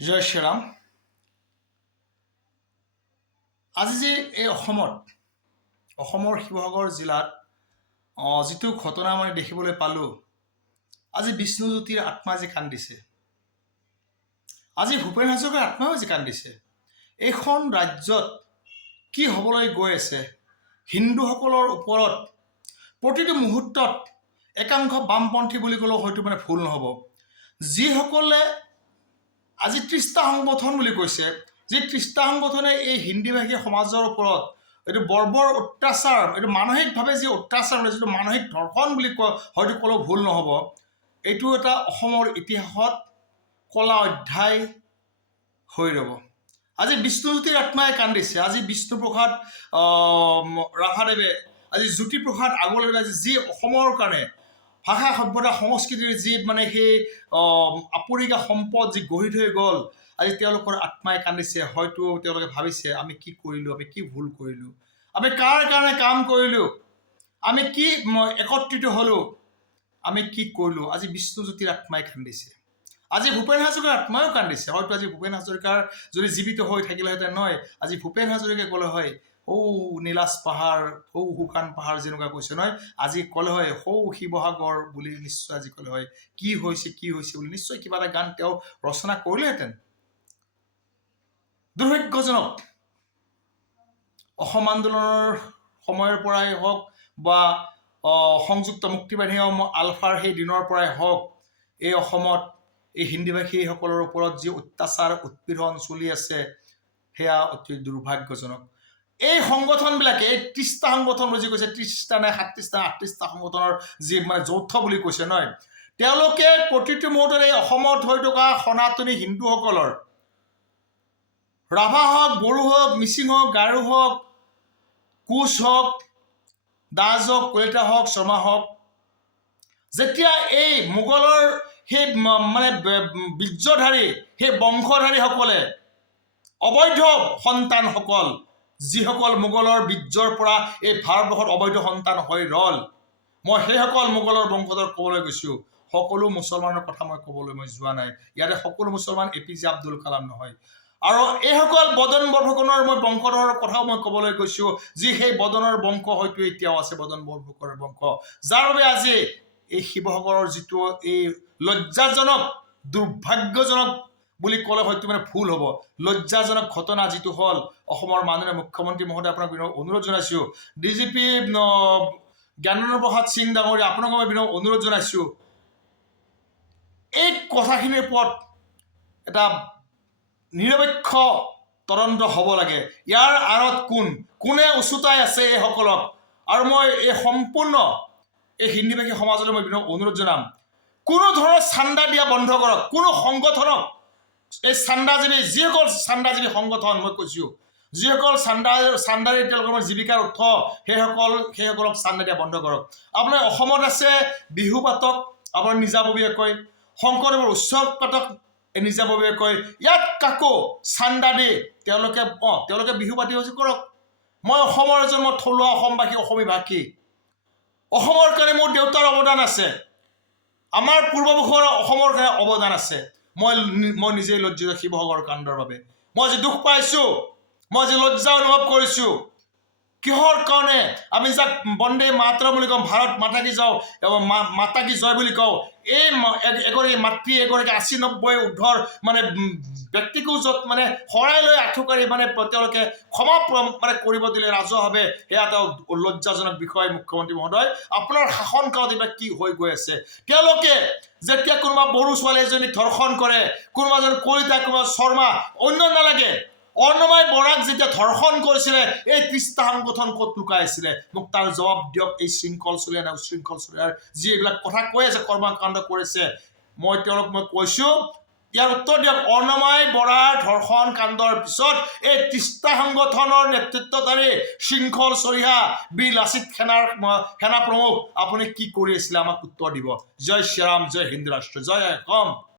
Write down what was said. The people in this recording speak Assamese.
জয় শ্ৰীৰাম। আজি যে এই অসমৰ শিৱসাগৰ জিলাত যিটো ঘটনা মই দেখিবলৈ পালোঁ, আজি বিষ্ণুজ্যোতিৰ আত্মা যে কান্দিছে, আজি ভূপেন হাজৰিকাৰ আত্মাও যে কান্দিছে। এইখন ৰাজ্যত কি হ'বলৈ গৈ আছে, হিন্দুসকলৰ ওপৰত প্ৰতিটো মুহূৰ্তত একাংশ বামপন্থী বুলি ক'লেও হয়তো ভুল নহ'ব, যিসকলে আজি ৩০টা সংগঠন বুলি কৈছে, যি ৩০টা সংগঠনে এই হিন্দীভাষী সমাজৰ ওপৰত এইটো বৰ্বৰ অত্যাচাৰ, এইটো মানসিকভাৱে যি অত্যাচাৰ, যিটো মানসিক ধৰ্ষণ বুলি হয়তো ক'লেও ভুল নহ'ব। এইটো এটা অসমৰ ইতিহাসত কলা অধ্যায় হৈ ৰ'ব। আজি বিষ্ণুজ্যোতিৰ আত্মাই কান্দিছে। আজি বিষ্ণুপ্ৰসাদ ৰাভাদেৱে, আজি জ্যোতিপ্ৰসাদ আগৰৱালাই আজি যি অসমৰ কাৰণে ভাষা সভ্যতা সংস্কৃতিৰ যি সেই আপুৰুগীয়া সম্পদ যি গঢ়ি থৈ গ'ল, আজি তেওঁলোকৰ আত্মাই কান্দিছে। হয়তো তেওঁলোকে ভাবিছে, আমি কি কৰিলোঁ, আমি কি ভুল কৰিলোঁ, আমি কাৰ কাৰণে কাম কৰিলোঁ, আমি কি একত্ৰিত হ'লোঁ, আমি কি কৰিলোঁ। আজি বিষ্ণুজ্যোতিৰ আত্মাই কান্দিছে। আজি ভূপেন হাজৰিকাৰ আত্মাও কান্দিছে। হয়তো আজি ভূপেন হাজৰিকাৰ যদি জীৱিত হৈ থাকিলেহেঁতেন নহয়, আজি ভূপেন হাজৰিকাই ক'লে হয়, সৌ নীলাচ পাহাৰ, সৌ শুকান পাহাৰ যেনেকুৱা কৈছে নহয়, আজি ক'লে হয় সৌ শিৱসাগৰ বুলি নিশ্চয় আজি ক'লে হয়, কি হৈছে বুলি নিশ্চয় কিবা এটা গান তেওঁ ৰচনা কৰিলেহেঁতেন। দুৰ্ভাগ্যজনক, অসম আন্দোলনৰ সময়ৰ পৰাই হওক বা সংযুক্ত মুক্তিবাহিনী আলফাৰ সেই দিনৰ পৰাই হওক, এই অসমত এই হিন্দীভাষীসকলৰ ওপৰত যি অত্যাচাৰ উৎপীড়ন চলি আছে, সেয়া অতি দুৰ্ভাগ্যজনক। এই সংগঠনবিলাকে, এই ৩০টা সংগঠন বুলি কৈছে, ৩০টা নে ৩৭টা ৩৮টা সংগঠনৰ যি যৌথ বুলি কৈছে নহয়, তেওঁলোকে প্ৰতিটো মুহূৰ্তত এই অসমত হৈ থকা সনাতনী হিন্দুসকলৰ, ৰাভা হওক, বড়ো হওক, মিচিং হওক, গাৰো হওক, কোচ হওক, দাস হওক, কলিতা হওক, শৰ্মা হওক, যেতিয়া এই মোগলৰ সেই বীৰ্যধাৰী, সেই বংশধাৰীসকলে অবৈধ সন্তানসকল, যিসকল মোগলৰ বীৰ্যৰ পৰা এই ভাৰতবৰ্ষত অবৈধ সন্তান হৈ ৰল, মই সেইসকল মোগলৰ বংশধৰ ক'বলৈ গৈছোঁ। সকলো মুছলমানৰ কথা মই ক'বলৈ যোৱা নাই। ইয়াতে সকলো মুছলমান APJ আব্দুল কালাম নহয়। আৰু এইসকল বদন বৰফুকনৰ মই বংশধৰৰ কথাও মই ক'বলৈ গৈছোঁ, যি সেই বদনৰ বংশ হয়তো এতিয়াও আছে, বদন বৰফুকনৰ বংশ, যাৰ বাবে আজি এই শিৱসাগৰৰ যিটো এই লজ্জাজনক, দুৰ্ভাগ্যজনক বুলি ক'লে হয়তো ভুল হ'ব, লজ্জাজনক ঘটনা যিটো হ'ল, অসমৰ মাননীয় মুখ্যমন্ত্ৰী মহোদয় আপোনাক অনুৰোধ জনাইছোঁ, DGP জ্ঞানেন্দ্ৰ প্ৰসাদ সিং ডাঙৰীয়া আপোনাক মই অনুৰোধ জনাইছোঁ, এই কথাখিনিৰ ওপৰত এটা নিৰপেক্ষ তদন্ত হ'ব লাগে। ইয়াৰ আঁৰত কোনে উচুতাই আছে এইসকলক, আৰু মই এই সম্পূৰ্ণ এই হিন্দীভাষী সমাজলৈ মই অনুৰোধ জনাম, কোনো ধৰণৰ চান্দা দিয়া বন্ধ কৰক। কোনো সংগঠনক এই চান্দাজীৱী, যিসকল চান্দাজীৱী সংগঠন মই কৈছোঁ, যিসকল চান্দাৰী তেওঁলোকৰ জীৱিকাৰ উৎস, সেইসকলক চান্দা দিয়া বন্ধ কৰক। আপোনাৰ অসমত আছে বিহু পাতক আপোনাৰ নিজাববীয়াকৈ, শংকৰদেৱৰ উৎসৱ পাতক নিজাববীয়াকৈ, ইয়াত কাকো চান্দা দি তেওঁলোকে বিহু পাতি হৈছে কৰক। মই অসমৰ এজন থলুৱা অসমবাসী, অসমী ভাষী, অসমৰ কাৰণে মোৰ দেউতাৰ অৱদান আছে, আমাৰ পূৰ্বপুৰুষৰ অসমৰ কাৰণে অৱদান আছে। মই নিজেই লজ্জিত শিৱসাগৰ কাণ্ডৰ বাবে। মই যে দুখ পাইছোঁ, মই যে লজ্জা অনুভৱ কৰিছোঁ, কিহৰ কাৰণে আমি যাক বন্দে মাতৰম বুলি কওঁ, ভাৰত মাতা কি যাওঁ, মাতা কি জয় বুলি কওঁ, এই এগৰাকী মাতৃ, এগৰাকী ৮০-৯০ ঊৰ্ধৰ ব্যক্তিকো য'ত শৰাই লৈ আঁঠুকাৰি তেওঁলোকে ক্ষমা কৰিব দিলে ৰাজহুৱাভাৱে, সেয়া এটা লজ্জাজনক বিষয়। মুখ্যমন্ত্ৰী মহোদয়, আপোনাৰ শাসন কালত এইবিলাক কি হৈ গৈ আছে? তেওঁলোকে যেতিয়া কোনোবা বড়ো ছোৱালী এজনীক ধৰ্ষণ কৰে, কোনোবা এজন কলিতা, কোনোবা শৰ্মা, অন্য নালাগে, অন্নময় বৰাক যেতিয়া ধৰ্ষণ কৰিছিলে, এই ৩০টা সংগঠন ক'ত লুকাই আছিলে? মোক তাৰ জবাব দিয়ক। এই শৃংখল চলিয়া নে উশৃংখল চলিয়াৰ যি এইবিলাক কথা কৈ আছে, কৰ্মকাণ্ড কৰিছে, মই কৈছোঁ ইয়াৰ উত্তৰ দিয়ক। অন্নময় বৰাৰ ধৰ্ষণ কাণ্ডৰ পিছত এই ৩০টা সংগঠনৰ নেতৃত্বধাৰী শৃংখল চলিহা বীৰ লাচিত সেনা প্ৰমুখ আপুনি কি কৰি আছিলে? আমাক উত্তৰ দিব। জয় শ্ৰীৰাম, জয় হিন্দু ৰাষ্ট্ৰ, জয় অসম।